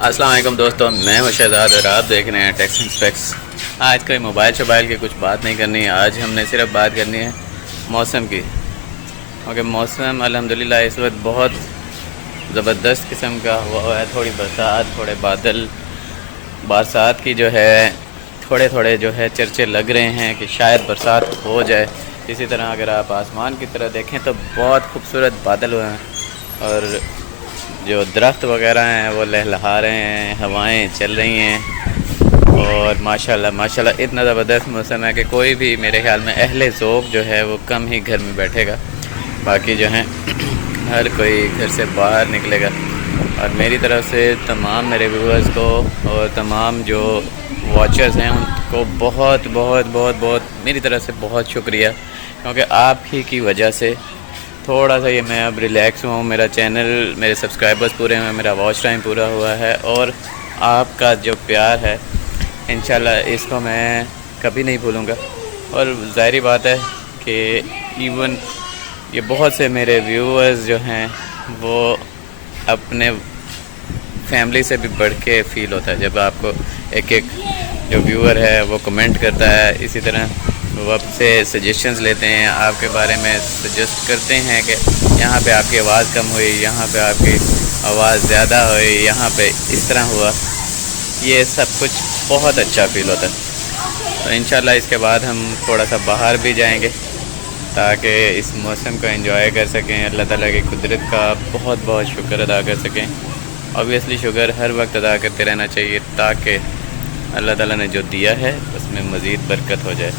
السلام علیکم دوستوں، میں ہوں شہزاد اور آپ دیکھ رہے ہیں ٹیکس اسپیکس۔ آج کوئی موبائل شوبائل کی کچھ بات نہیں کرنی ہے، آج ہم نے صرف بات کرنی ہے موسم کی، کیونکہ موسم الحمدللہ اس وقت بہت زبردست قسم کا ہوا ہے۔ تھوڑی برسات، تھوڑے بادل، برسات کی جو ہے تھوڑے جو ہے چرچے لگ رہے ہیں کہ شاید برسات ہو جائے۔ اسی طرح اگر آپ آسمان کی طرح دیکھیں تو بہت خوبصورت بادل ہوئے ہیں اور جو درخت وغیرہ ہیں وہ لہلہا رہے ہیں، ہوائیں چل رہی ہیں اور ماشاءاللہ اتنا زبردست موسم ہے کہ کوئی بھی میرے خیال میں اہل ذوق جو ہے وہ کم ہی گھر میں بیٹھے گا، باقی جو ہیں ہر کوئی گھر سے باہر نکلے گا۔ اور میری طرف سے تمام میرے ویورز کو اور تمام جو واچرز ہیں ان کو بہت بہت بہت بہت میری طرف سے بہت شکریہ، کیونکہ آپ ہی کی وجہ سے تھوڑا سا یہ میں اب ریلیکس ہوں، میرا چینل، میرے سبسکرائبرز پورے ہیں، میرا واچ ٹائم پورا ہوا ہے، اور آپ کا جو پیار ہے انشاءاللہ اس کو میں کبھی نہیں بھولوں گا۔ اور ظاہری بات ہے کہ ایون یہ بہت سے میرے ویورز جو ہیں وہ اپنے فیملی سے بھی بڑھ کے فیل ہوتا ہے جب آپ کو ایک جو ویور ہے وہ کمنٹ کرتا ہے، اسی طرح وہ آپ سے سجیشنز لیتے ہیں، آپ کے بارے میں سجیسٹ کرتے ہیں کہ یہاں پہ آپ کی آواز کم ہوئی، یہاں پہ آپ کی آواز زیادہ ہوئی، یہاں پہ اس طرح ہوا، یہ سب کچھ بہت اچھا فیل ہوتا ہے۔ تو انشاءاللہ اس کے بعد ہم تھوڑا سا باہر بھی جائیں گے تاکہ اس موسم کو انجوائے کر سکیں، اللہ تعالیٰ کی قدرت کا بہت بہت شکر ادا کر سکیں۔ اوبویسلی شکر ہر وقت ادا کرتے رہنا چاہیے تاکہ اللہ تعالیٰ نے جو دیا ہے اس میں مزید برکت ہو جائے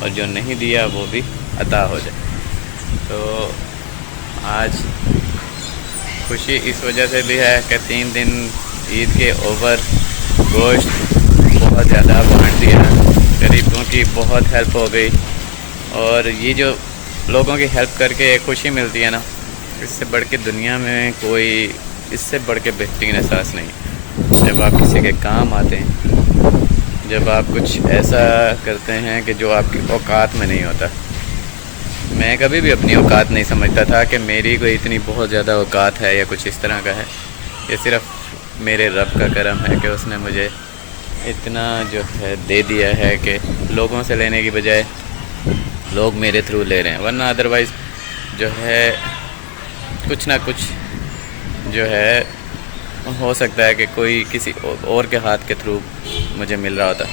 اور جو نہیں دیا وہ بھی عطا ہو جائے۔ تو آج خوشی اس وجہ سے بھی ہے کہ 3 دن عید کے اوور گوشت بہت زیادہ بانٹ دیا، غریبوں کی بہت ہیلپ ہو گئی، اور یہ جو لوگوں کی ہیلپ کر کے ایک خوشی ملتی ہے نا، اس سے بڑھ کے دنیا میں کوئی اس سے بڑھ کے بہترین احساس نہیں۔ جب آپ کسی کے کام آتے ہیں، جب آپ کچھ ایسا کرتے ہیں کہ جو آپ کی اوقات میں نہیں ہوتا۔ میں کبھی بھی اپنی اوقات نہیں سمجھتا تھا کہ میری کوئی اتنی بہت زیادہ اوقات ہے یا کچھ اس طرح کا ہے، یہ صرف میرے رب کا کرم ہے کہ اس نے مجھے اتنا جو ہے دے دیا ہے کہ لوگوں سے لینے کی بجائے لوگ میرے تھرو لے رہے ہیں، ورنہ ادروائز جو ہے کچھ نہ کچھ جو ہے ہو سکتا ہے کہ کوئی کسی اور کے ہاتھ کے تھرو مجھے مل رہا ہوتا۔